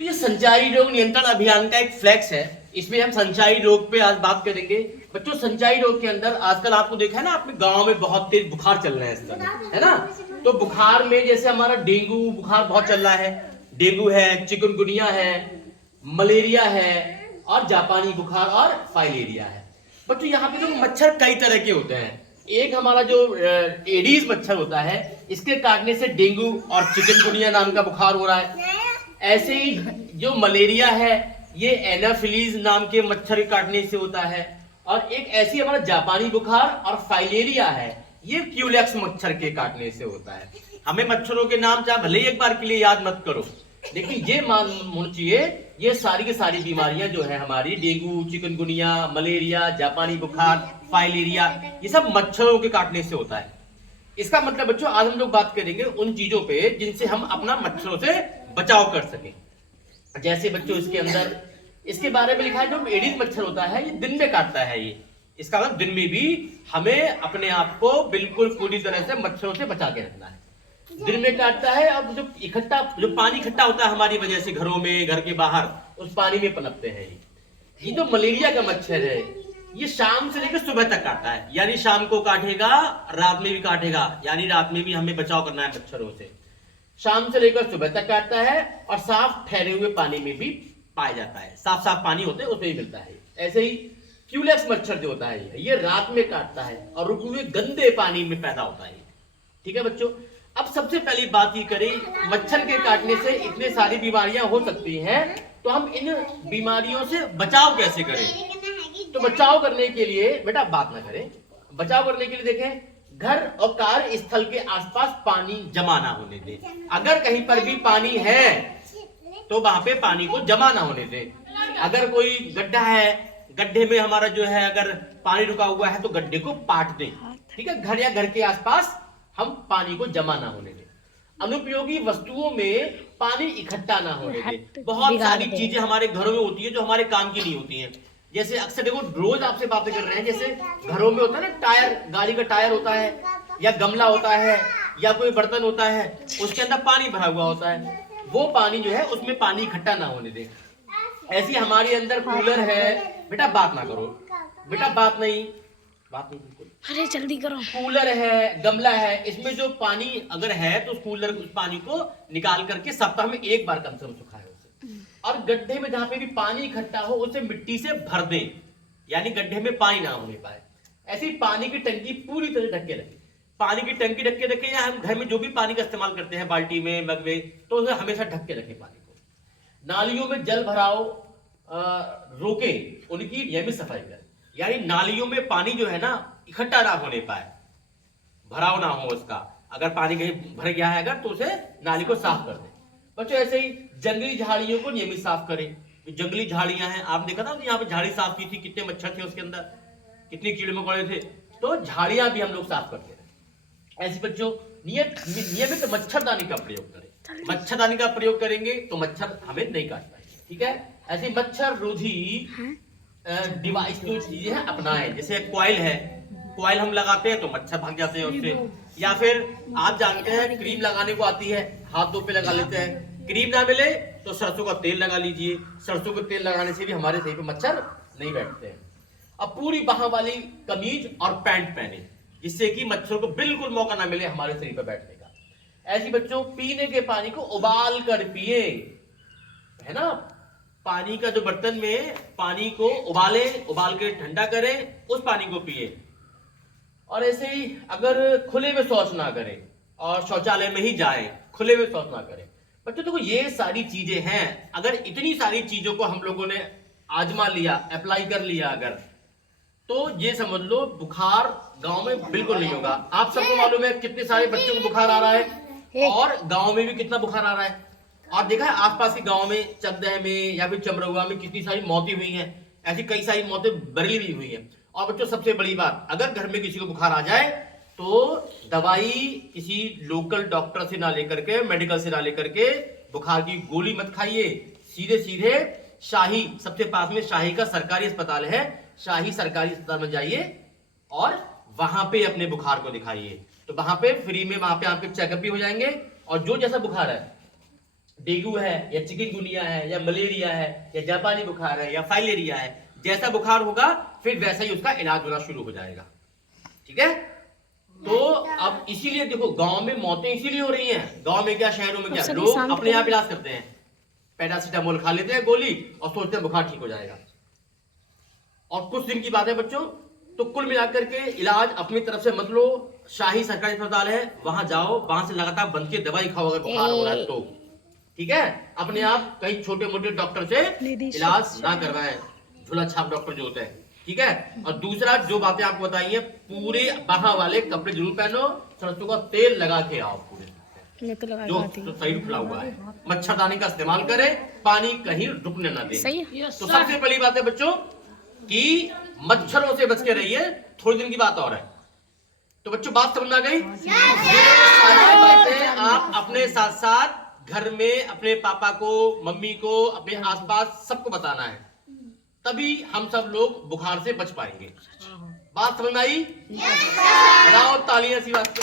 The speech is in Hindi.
ये संचारी रोग नियंत्रण अभियान का एक फ्लैक्स है। इसमें हम संचारी रोग पे आज बात करेंगे। बच्चों, संचारी रोग के अंदर आजकल आपको देखा है ना, आपने गांव में बहुत तेज बुखार चल रहे हैं इस समय, है ना। तो बुखार में जैसे हमारा डेंगू बुखार बहुत चल रहा है, डेंगू है, चिकनगुनिया है, मलेरिया है और जापानी बुखार और फाइलेरिया है। बच्चों, यहाँ पे तो मच्छर कई तरह के होते हैं। एक हमारा जो एडीज मच्छर होता है, इसके काटने से डेंगू और चिकनगुनिया नाम का बुखार हो रहा है। ऐसे ही जो मलेरिया है, ये एनाफिलीज नाम के मच्छर के काटने से होता है। और एक ऐसी हमारा जापानी बुखार और फाइलेरिया है, ये क्यूलेक्स मच्छर के काटने से होता है। हमें मच्छरों के नाम चाहे भले एक बार के लिए याद मत करो, लेकिन ये मान होना चाहिए, ये सारी की सारी बीमारियां जो है हमारी, डेंगू, चिकनगुनिया, मलेरिया, जापानी बुखार, फाइलेरिया, ये सब मच्छरों के काटने से होता है। इसका मतलब बच्चों, आज हम लोग बात करेंगे उन चीजों पे जिनसे हम अपना मच्छरों से बचाव कर सके। जैसे बच्चों, इसके अंदर इसके बारे में लिखा है, जो एडीज मच्छर होता है ये दिन में काटता है। ये इसका मतलब दिन में भी हमें अपने आप को बिल्कुल पूरी तरह से मच्छरों से बचा के रखना है। दिन में काटता है। अब जो पानी इकट्ठा होता है हमारी वजह से घरों में, घर के बाहर, उस पानी में पनपते हैं। ये जो मलेरिया का मच्छर है, ये शाम से लेकर सुबह तक काटता है। यानी शाम को काटेगा, रात में भी काटेगा। यानी रात में भी हमें बचाव करना है मच्छरों से। शाम से लेकर सुबह तक काटता है और साफ ठहरे हुए पानी में भी पाया जाता है। साफ साफ पानी होते हैं उसमें ही मिलता है। ऐसे ही क्यूलेक्स मच्छर जो होता है, ये रात में काटता है और रुके हुए गंदे पानी में पैदा होता है। ठीक है बच्चों, अब सबसे पहली बात ये करें, मच्छर के काटने से इतने सारी बीमारियां हो सकती हैं, तो हम इन बीमारियों से बचाव कैसे करें। तो बचाव करने के लिए बेटा बात ना करें, बचाव करने के लिए देखें, घर और कार्य स्थल के आसपास पानी जमा ना होने दें। अगर कहीं पर भी पानी है तो वहां पे पानी को जमा ना होने दें। अगर कोई गड्ढा है, गड्ढे में हमारा जो है अगर पानी रुका हुआ है तो गड्ढे को पाट दें। ठीक है, घर या घर के आसपास हम पानी को जमा ना होने दें। अनुपयोगी वस्तुओं में पानी इकट्ठा ना होने दें। बहुत सारी चीजें हमारे घरों में होती है जो हमारे काम की नहीं होती है। जैसे अक्सर देखो, रोज आपसे बातें कर रहे हैं, जैसे घरों में होता है ना, टायर, गाड़ी का टायर होता है, या गमला होता है, या कोई बर्तन होता है, उसके अंदर पानी भरा हुआ होता है। वो पानी जो है उसमें पानी इकट्ठा ना होने दें। ऐसी हमारे अंदर कूलर है, बेटा बात ना करो, बेटा बात नहीं बिल्कुल, अरे जल्दी करो। कूलर है, गमला है, इसमें जो पानी अगर है तो कूलर उस पानी को निकाल करके सप्ताह में एक बार कम से कम सुखाए उसे। और गड्ढे में जहां पे भी पानी इकट्ठा हो उसे मिट्टी से भर दें, यानी गड्ढे में पानी ना होने पाए। ऐसी पानी की टंकी पूरी तरह ढक के रखें। पानी की टंकी ढक के रखें, या हम घर में जो भी पानी का इस्तेमाल करते हैं, बाल्टी में, मग में, तो उसे हमेशा ढक के रखें पानी को। नालियों में जल भराव रोके, उनकी नियमित सफाई करें। यानी नालियों में पानी जो है ना इकट्ठा ना होने पाए, भराव ना हो उसका। अगर पानी कहीं भर गया है अगर, तो उसे नाली को साफ कर दें। बच्चों, ऐसे ही जंगली झाड़ियों को नियमित साफ करें। जंगली झाड़ियां हैं, आप देखा था यहाँ पे झाड़ी साफ की थी, कितने मच्छर थे उसके अंदर, कितने कीड़े मकोड़े थे। तो झाड़ियां भी हम लोग साफ करते रहे। ऐसे बच्चों, नियमित मच्छरदानी का प्रयोग करें। मच्छरदानी का प्रयोग करेंगे तो मच्छर हमें नहीं काट पाएंगे। ठीक है, ऐसे मच्छर रोधी डिवाइस जो चीजें हैं अपनाएं। जैसे कॉइल है, कॉइल हम लगाते हैं तो मच्छर भाग जाते हैं उससे। या फिर आप जानते हैं क्रीम लगाने को आती है, हाथ धो पे लगा लेते हैं। क्रीम ना मिले तो सरसों का तेल लगा लीजिए। सरसों का तेल लगाने से भी हमारे शरीर पे मच्छर नहीं बैठते हैं। अब पूरी बाह वाली कमीज और पैंट पहने, जिससे कि मच्छरों को बिल्कुल मौका ना मिले हमारे शरीर पर बैठने का। ऐसी बच्चों, पीने के पानी को उबाल कर पिए, है ना। पानी का जो बर्तन में पानी को उबाल के ठंडा करें, उस पानी को पिए। और ऐसे ही अगर खुले में शौच ना करें और शौचालय में ही जाएं, खुले में शौच ना करें। बच्चों देखो, ये सारी चीजें हैं। अगर इतनी सारी चीजों को हम लोगों ने आजमा लिया, अप्लाई कर लिया अगर, तो ये समझ लो बुखार गांव में बिल्कुल नहीं होगा। आप सबको मालूम है कितने सारे बच्चों को बुखार आ रहा है, और गांव में भी कितना बुखार आ रहा है। और देखा है आसपास के गांव में, चकदह में या फिर चमरौआ में कितनी सारी मौतें हुई हैं। ऐसी कई सारी मौतें बरेली भी हुई हैं। और बच्चों, सबसे बड़ी बात, अगर घर में किसी को बुखार आ जाए तो दवाई किसी लोकल डॉक्टर से ना लेकर के, मेडिकल से ना लेकर के, बुखार की गोली मत खाइए। सीधे सीधे शाही, सबसे पास में शाही का सरकारी अस्पताल है, शाही सरकारी अस्पताल में जाइए और वहां पे अपने बुखार को दिखाइए। तो वहां पे फ्री में वहां पे आपके चेकअप भी हो जाएंगे, और जो जैसा बुखार है डेंगू है या चिकनगुनिया है या मलेरिया है या जापानी बुखार है या फाइलेरिया है, जैसा बुखार होगा फिर वैसा ही उसका इलाज होना शुरू हो जाएगा। ठीक है, तो अब इसीलिए देखो गांव में मौतें इसीलिए हो रही हैं। गांव में क्या, शहरों में क्या, लोग अपने आप इलाज करते हैं, पैरासीटामोल खा लेते हैं गोली और सोचते हैं बुखार ठीक हो जाएगा। और कुछ दिन की बात है बच्चों, तो कुल मिलाकर के इलाज अपनी तरफ से मत लो। शाही सरकारी अस्पताल है, वहां जाओ, वहां से लगातार बंद के दवाई खाओ अगर बुखार हो रहा है तो। ठीक है, अपने आप कहीं छोटे मोटे डॉक्टर से इलाज ना करवाएं, झोला छाप डॉक्टर जो होते हैं। ठीक है, और दूसरा जो बातें आपको बताई है, पूरे बाहा वाले कपड़े जरूर पहनो, सरसों का तेल लगा के आओ पूरे, जो शरीर खुला हुआ है। मच्छरदानी का इस्तेमाल करें, पानी कहीं रुकने ना दें। तो सबसे पहली बात है बच्चों कि मच्छरों से बच के रहिए। थोड़ी दिन की बात और है, तो बच्चों बात समझ आ गई? ये सारी बातें आप अपने साथ साथ घर में अपने पापा को, मम्मी को, अपने आसपास सबको बताना है, तभी हम सब लोग बुखार से बच पाएंगे। बात समझ में आई? बताओ तालियां सी बात पे।